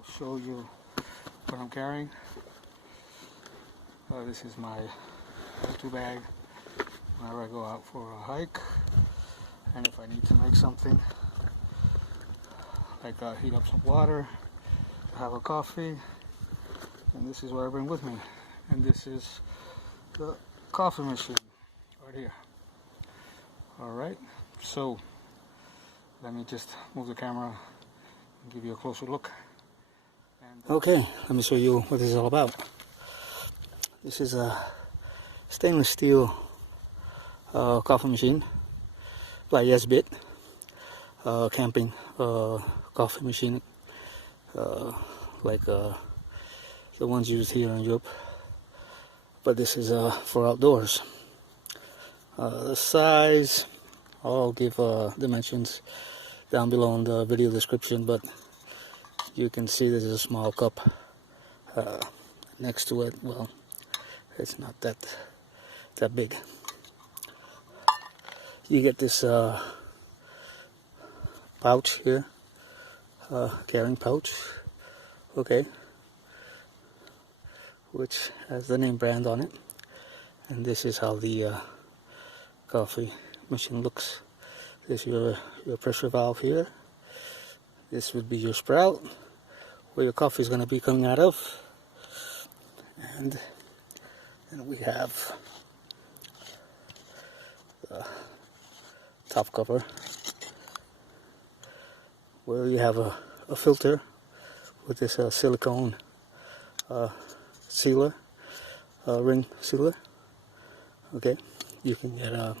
I'll show you what I'm carrying. This is my go-to bag whenever I go out for a hike, and if I need to make something, like heat up some water, have a coffee, and this is what I bring with me. And this is the coffee machine right here. Alright, so let me just move the camera and give you a closer look. Okay, let me show you what this is all about. This is a stainless steel coffee machine by Esbit, camping coffee machine, like the ones used here in Europe, but this is for outdoors. The size, I'll give dimensions down below in the video description, but you can see there's a small cup next to it. Well, it's not that big. You get this pouch here, carrying pouch, okay, which has the name brand on it, and this is how the coffee machine looks. There's your pressure valve here. This would be your sprout where your coffee is going to be coming out of, and then we have the top cover where you have a filter with this silicone sealer, ring sealer. Okay, you can get a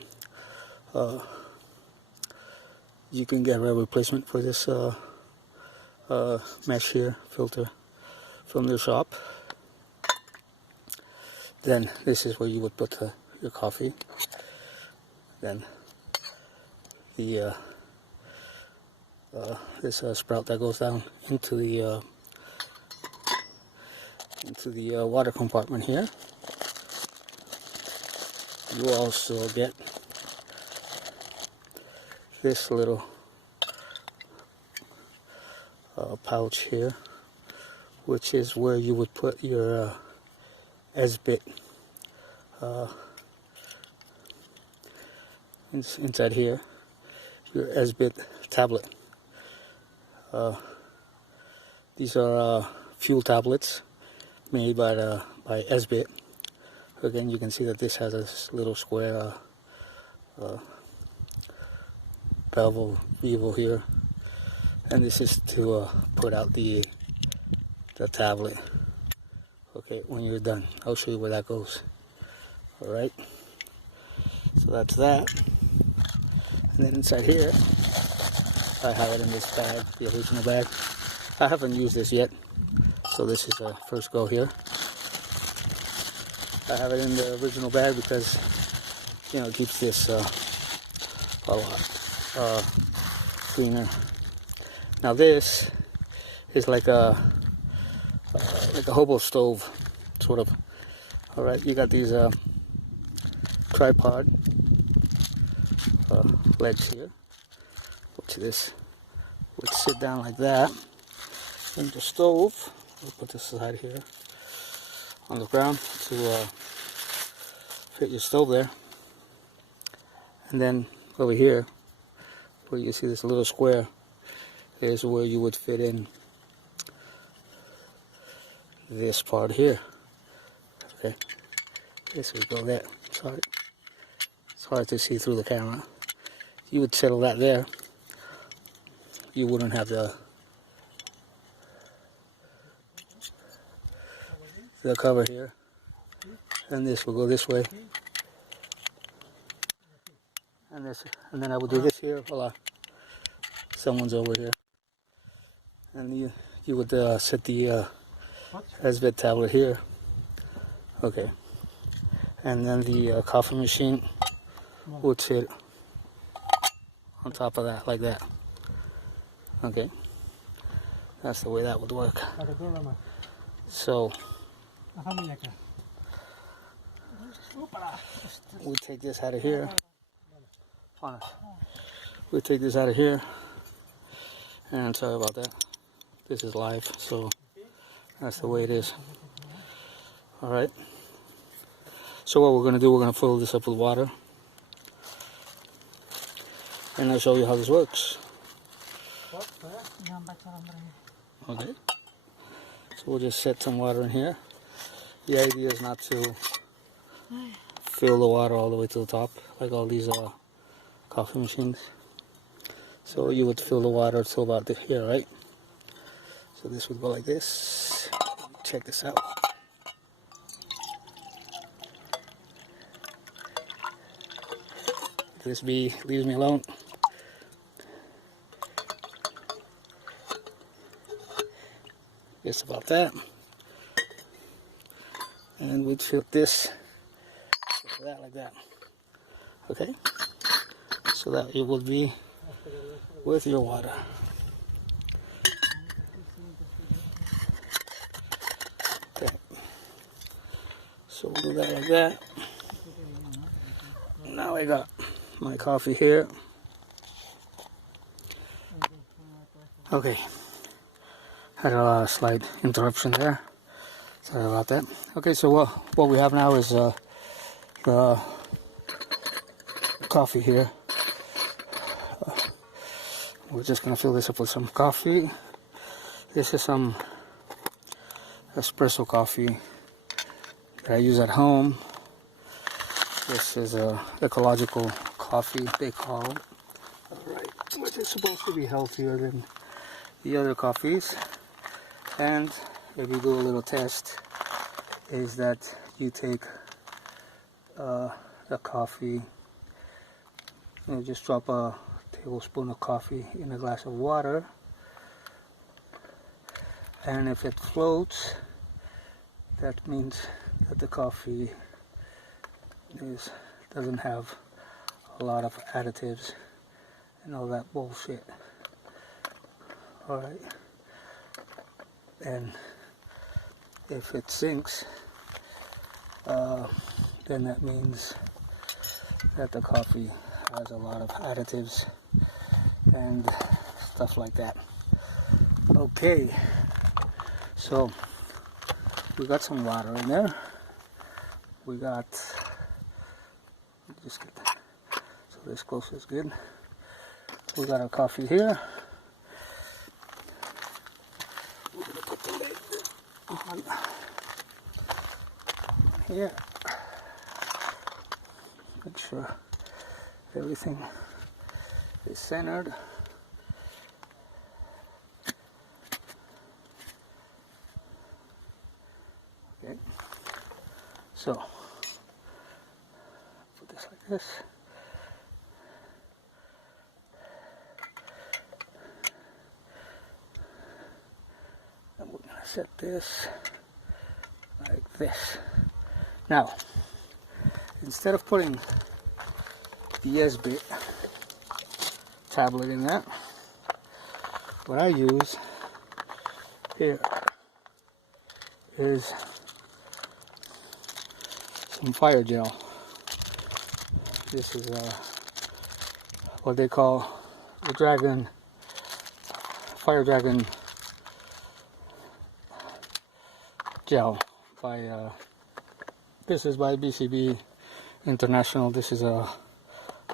replacement for this mesh here filter from the shop. Then this is where you would put your coffee. Then the this sprout that goes down into the water compartment here. You also get this little pouch here, which is where you would put your Esbit inside here, your Esbit tablet. These are fuel tablets made by Esbit. Again, you can see that this has a little square bevel here, and this is to put out the tablet. Okay, when you're done, I'll show you where that goes. Alright, so that's that. And then inside here, I have it in this bag, the original bag. I haven't used this yet, so this is a first go here. I have it in the original bag because, you know, it keeps this a lot cleaner. Now this is like a hobo stove, sort of. All right, you got these tripod legs here, which this would sit down like that. And the stove, we'll put this aside here on the ground to fit your stove there. And then over here, where you see this little square, is where you would fit in this part here. Okay, this would go there. Sorry, it's hard to see through the camera. You would settle that there. You wouldn't have the cover here, and this will go this way, and this, and then I will do this here. Voila, someone's over here, and you would set the Esbit tablet here. Okay, and then the coffee machine would sit on top of that, like that. Okay, that's the way that would work. So we take this out of here. We take this out of here, and sorry about that. this is live, so that's the way it is. Alright, so what we're going to do, we're going to fill this up with water, and I'll show you how this works. Okay, so we'll just set some water in here. The idea is not to fill the water all the way to the top like all these coffee machines. So you would fill the water till about here, right? So this would go like this. Check this out. This bee leaves me alone. Just about that. And we'd fill this like that. Okay? So that it will be with your water. Okay. So we'll do that like that. Now I got my coffee here. Okay. Had a slight interruption there. Sorry about that. Okay, so what we have now is the coffee here. We're just gonna fill this up with some coffee. This is some espresso coffee that I use at home. This is a ecological coffee, they call it. Alright, which is supposed to be healthier than the other coffees. And if you do a little test, is that you take the coffee, you just drop a tablespoon of coffee in a glass of water, and if it floats, that means that the coffee doesn't have a lot of additives and all that bullshit. Alright, and if it sinks, then that means that the coffee has a lot of additives and stuff like that. Okay, so we got some water in there. We got, just get that, so this close is good. We got our coffee here. We're gonna put the lid on here. Make sure everything is centered. Okay, so put this like this. And we're gonna set this like this. Now, instead of putting the Esbit tablet in that, what I use here is some fire gel. This is what they call the fire dragon gel by this is by BCB International. This is a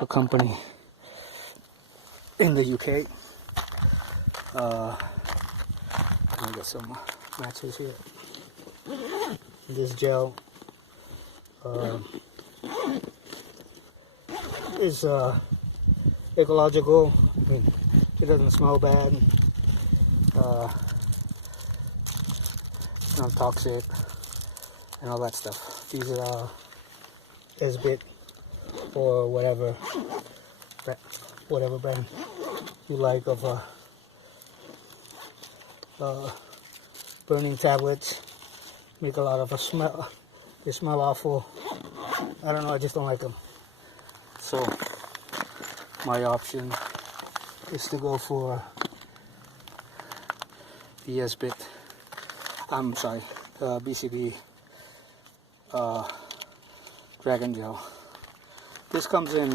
company in the UK. Let me get some matches here. This gel is ecological. I mean, it doesn't smell bad. It's not toxic and all that stuff. These are Esbit or whatever brand you like of burning tablets. Make a lot of a smell. They smell awful. I don't know, I just don't like them. So my option is to go for the Esbit. I'm sorry, the BCB Dragon Gel. This comes in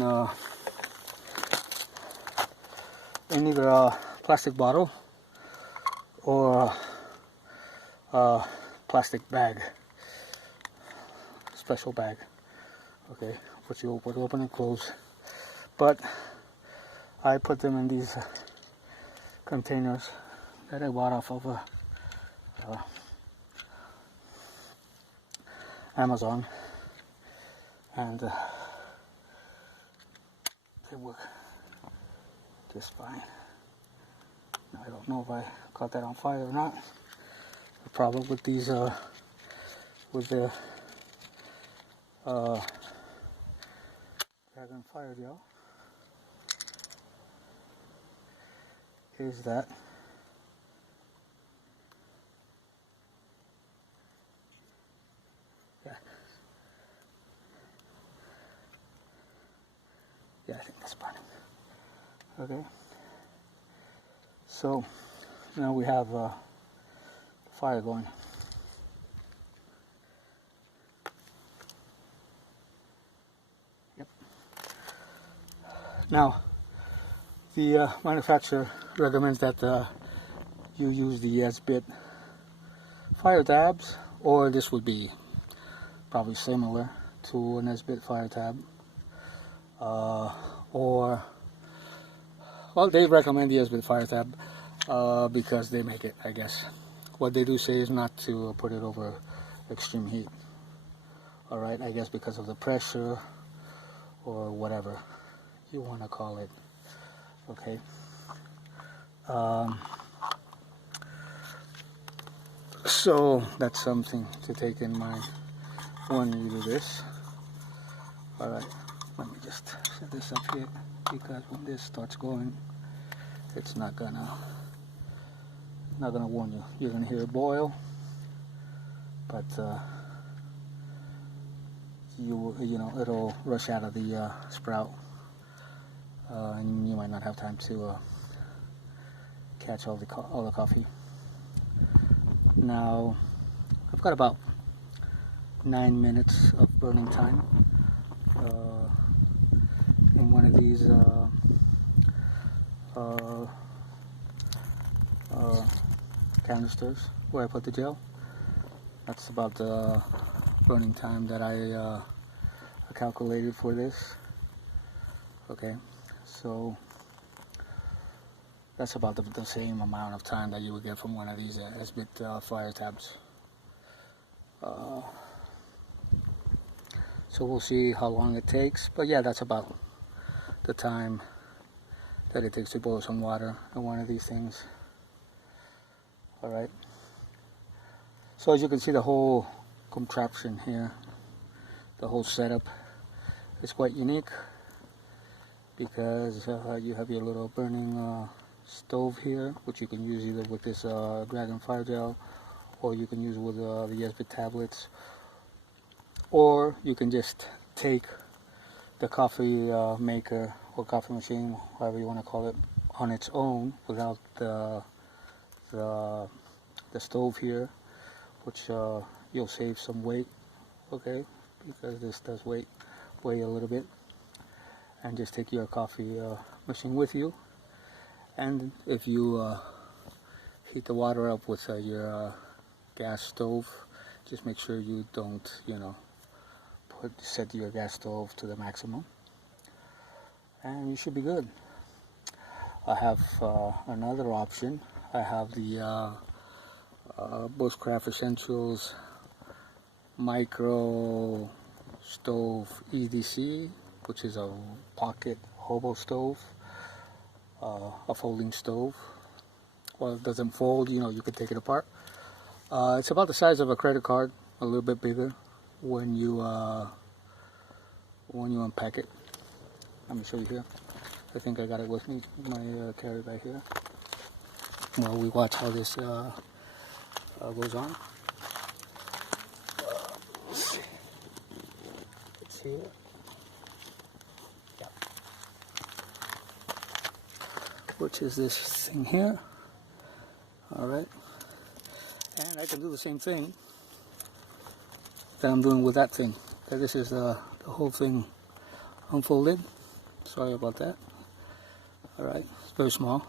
either a plastic bottle or a plastic bag, special bag, okay, which you would open and close. But I put them in these containers that I bought off of Amazon, and they work just fine. I don't know if I caught that on fire or not. The problem with these, with the Dragon Fire Gel is that yeah, I think that's burning. Okay, so now we have fire going. Yep. Now, the manufacturer recommends that you use the Esbit fire tabs, or this would be probably similar to an Esbit fire tab, or, well, they recommend the Esbit fire tab because they make it, I guess. What they do say is not to put it over extreme heat. Alright, I guess because of the pressure or whatever you want to call it. Okay. So that's something to take in mind when you do this. Alright, let me just set this up here, because when this starts going, it's not gonna warn you. You're gonna hear it boil, but you know, it'll rush out of the sprout, and you might not have time to catch all the coffee. Now, I've got about 9 minutes of burning time in one of these canisters where I put the gel. That's about the burning time that I calculated for this. Okay, so that's about the same amount of time that you would get from one of these Esbit fire tabs. So we'll see how long it takes, but yeah, that's about the time that it takes to boil some water in one of these things. Alright, so as you can see, the whole contraption here, the whole setup is quite unique, because you have your little burning stove here, which you can use either with this Dragon Fire Gel, or you can use with the Esbit tablets, or you can just take the coffee maker or coffee machine, however you want to call it, on its own without the stove here, which you'll save some weight, okay, because this does weigh a little bit, and just take your coffee machine with you. And if you heat the water up with your gas stove, just make sure you don't, you know, set your gas stove to the maximum, and you should be good. I have another option. I have the Bushcraft Essentials Micro Stove EDC, which is a pocket hobo stove, a folding stove. Well, it doesn't fold, you know, you can take it apart. It's about the size of a credit card, a little bit bigger when you unpack it. Let me show you here. I think I got it with me, my carry bag here, while we watch how this goes on. Let's see. It's here. Yeah. Which is this thing here. Alright. And I can do the same thing that I'm doing with that thing. Okay, this is the whole thing unfolded. Sorry about that. Alright, it's very small.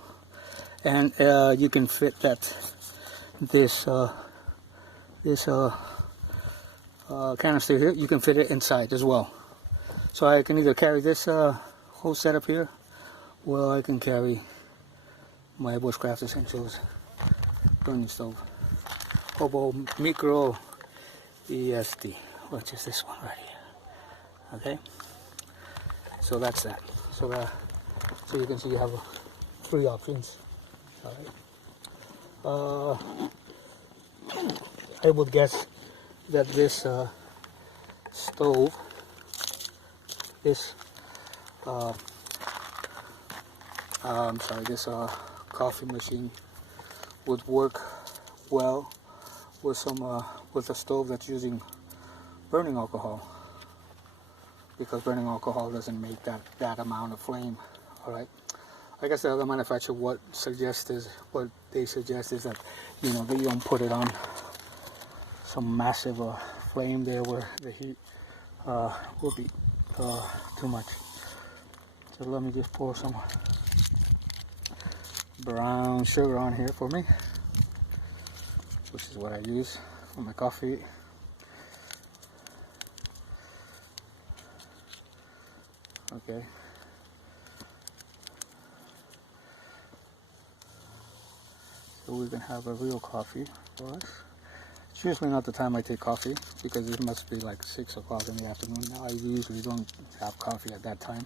And you can fit that this canister here, you can fit it inside as well. So I can either carry this whole setup here, or I can carry my Bushcraft Essentials burning stove. Hobo Micro ESD, which is this one right here. Okay, so that's that. So you can see you have 3 options. All right. I would guess that this stove, this this coffee machine would work well with with a stove that's using burning alcohol, because burning alcohol doesn't make that amount of flame. All right. I guess the other manufacturer what they suggest is that, you know, that you don't put it on some massive flame there where the heat will be too much. So let me just pour some brown sugar on here for me, which is what I use for my coffee. Okay. So we can have a real coffee for us. It's usually not the time I take coffee, because it must be like 6 o'clock in the afternoon now. I usually don't have coffee at that time,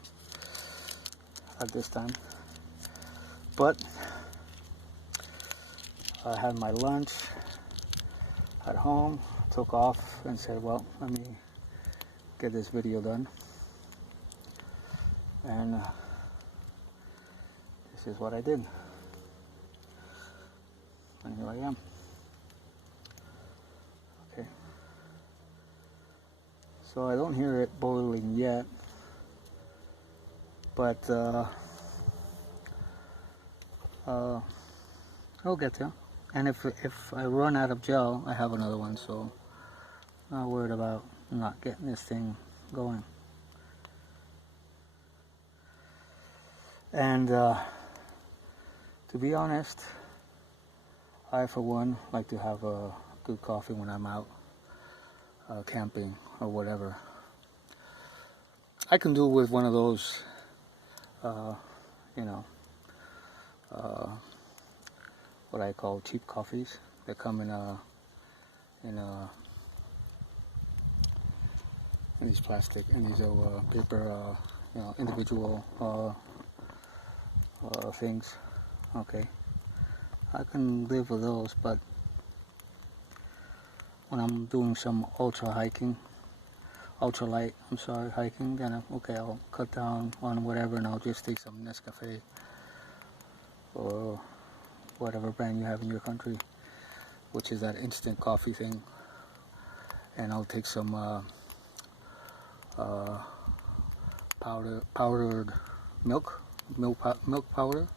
at this time. But I had my lunch at home, took off and said, well, let me get this video done. And this is what I did. And here I am. Okay. So I don't hear it boiling yet, but I'll get there. And if I run out of gel, I have another one, so I'm not worried about not getting this thing going. And to be honest, I for one like to have a good coffee when I'm out camping or whatever. I can do with one of those you know, what I call cheap coffees. They come in these plastic, in these paper, you know, individual things. Okay, I can live with those, but when I'm doing some ultralight hiking, then okay, I'll cut down on whatever, and I'll just take some Nescafe or whatever brand you have in your country, which is that instant coffee thing, and I'll take some powdered milk powder,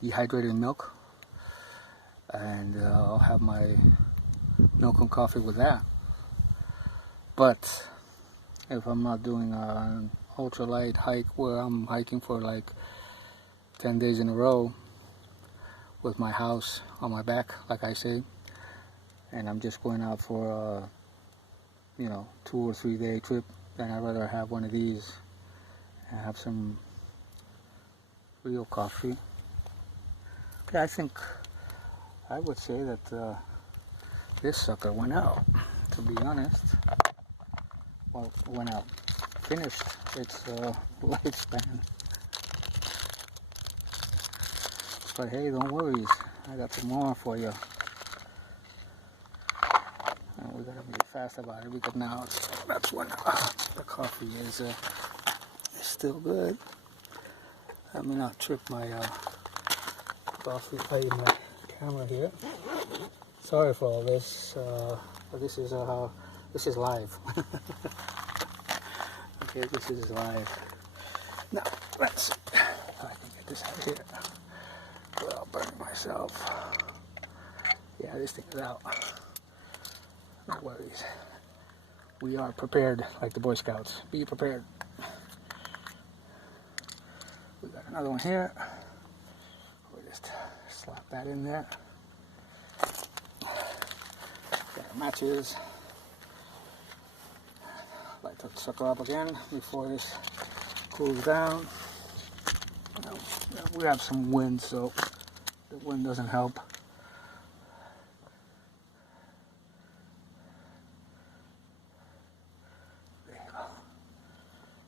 dehydrated milk, and I'll have my milk and coffee with that. But if I'm not doing an ultralight hike where I'm hiking for like 10 days in a row with my house on my back, like I say, and I'm just going out for a 2 or 3 day trip, then I'd rather have one of these and have some real coffee. Okay, I think I would say that this sucker went out, to be honest. Well, went out, finished its lifespan. But hey, don't worry, I got some more for you. And we gotta be fast about it, because now that's when the coffee is still good. Let me not trip my my camera here. Sorry for all this, but this is live. Okay, this is live. Now let's see if I can get this out of here without burning myself. Yeah, this thing is out. No worries. We are prepared, like the Boy Scouts. Be prepared. We got another one here. We'll just slap that in there. Matches. Light that sucker up again before this cools down. Now, we have some wind, so the wind doesn't help. There you go.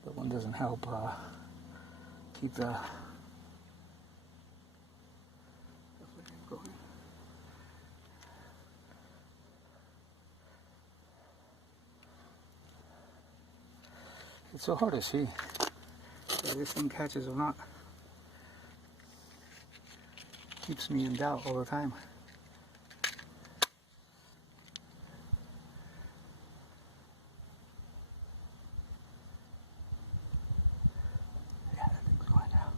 The wind doesn't help keep the flame going. It's so hard to see if this thing catches or not. Keeps me in doubt all the time. Yeah, that thing's going down.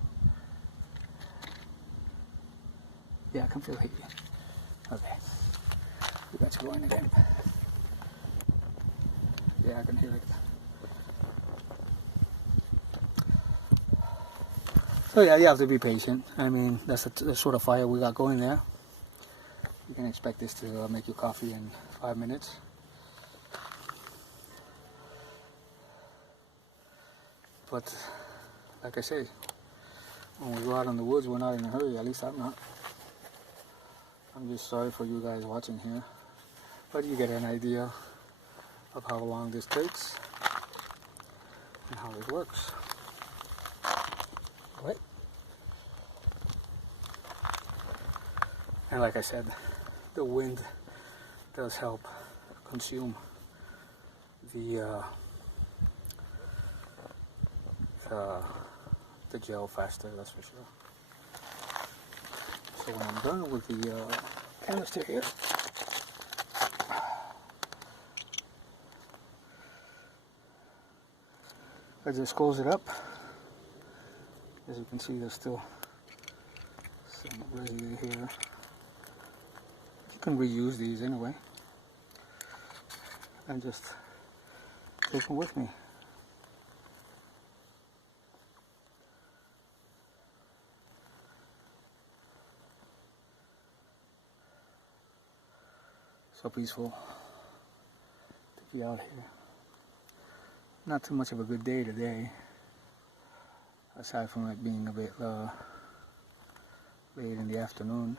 Yeah, I can feel heat. Okay. That's going again. Yeah, I can hear it. So yeah, you have to be patient. I mean, that's the sort of fire we got going there. You can expect this to make your coffee in 5 minutes. But like I say, when we go out in the woods, we're not in a hurry. At least I'm not. I'm just sorry for you guys watching here. But you get an idea of how long this takes and how it works. Right? And like I said, the wind does help consume the gel faster, that's for sure. So when I'm done with the canister here, I just close it up. As you can see, there's still some residue here. You can reuse these anyway, and just take them with me. So peaceful to be out here. Not too much of a good day today, aside from it being a bit late in the afternoon.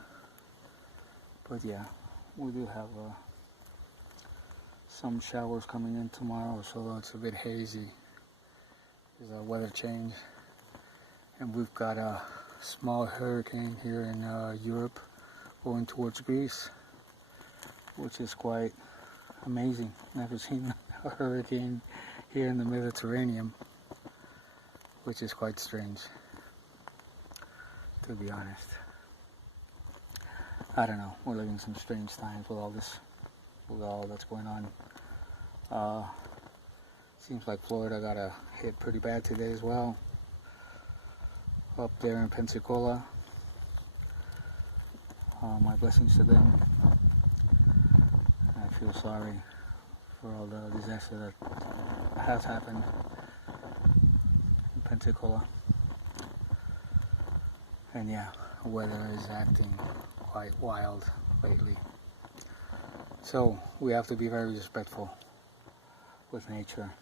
But yeah, we do have some showers coming in tomorrow, so it's a bit hazy. There's a weather change, and we've got a small hurricane here in Europe going towards Greece, which is quite amazing. Never seen a hurricane here in the Mediterranean, which is quite strange, to be honest. I don't know, we're living some strange times with all this, with all that's going on. Seems like Florida got a hit pretty bad today as well, up there in Pensacola. My blessings to them. I feel sorry for all the disaster that has happened in Pensacola. And yeah, weather is acting quite wild lately. So we have to be very respectful with nature,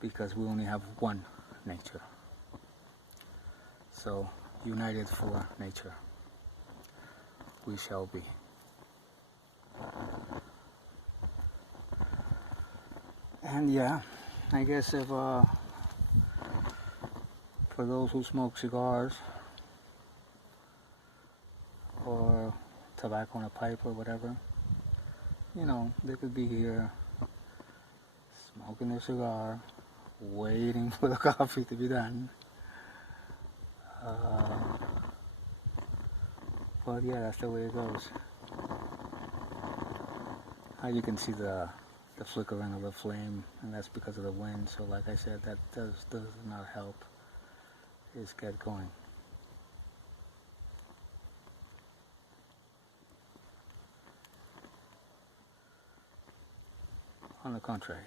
because we only have one nature. So united for nature we shall be. And yeah, I guess if for those who smoke cigars or tobacco in a pipe or whatever, you know, they could be here smoking their cigar, waiting for the coffee to be done. But yeah, that's the way it goes. You can see the flickering of the flame, and that's because of the wind. So like I said, that does not help. Just get going. On the contrary,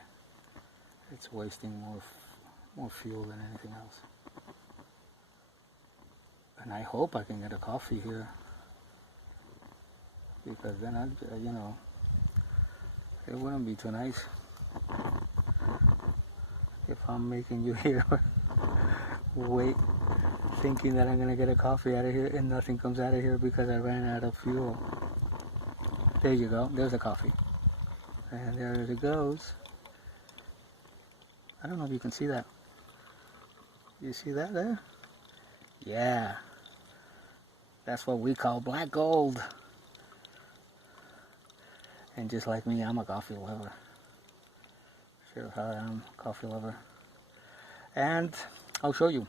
it's wasting more fuel than anything else. And I hope I can get a coffee here, because then I'd, you know, It wouldn't be too nice if I'm making you here wait, thinking that I'm gonna get a coffee out of here and nothing comes out of here because I ran out of fuel. There you go, there's a coffee. And there it goes. I don't know if you can see that. You see that there? Yeah. That's what we call black gold. And just like me, I'm a coffee lover. Sure, I'm a coffee lover. And I'll show you.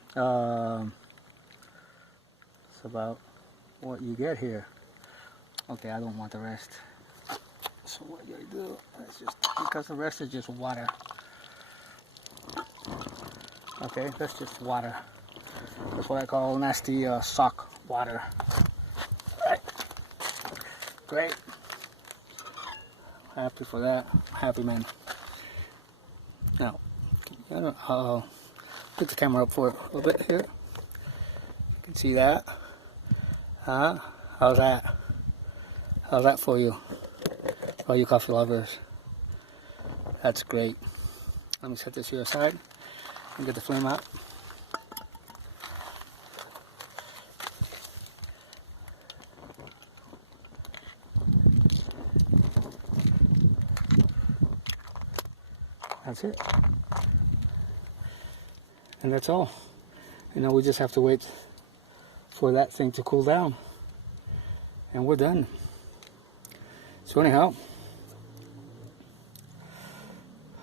It's about what you get here. Okay, I don't want the rest. So what I do, that's just, because the rest is just water. Okay, that's just water. That's what I call nasty sock water. Right. Great. Happy for that. Happy man. Now, I'll put the camera up for a little bit here. You can see that. How's that? How's that for you? For all you coffee lovers. That's great. Let me set this here aside and get the flame out. That's it. And that's all. You know, we just have to wait for that thing to cool down. And we're done. So anyhow,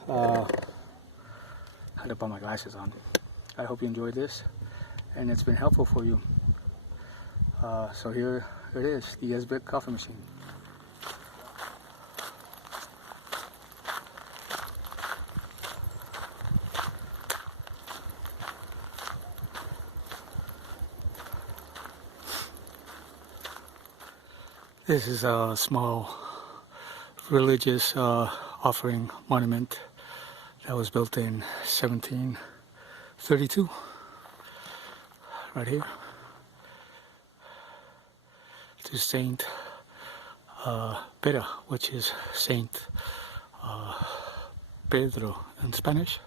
I had to put my glasses on. I hope you enjoyed this and it's been helpful for you. So here it is, the Esbit coffee machine. This is a small religious offering monument that was built in 1732, right here, to Saint Pedro, which is Saint Pedro in Spanish.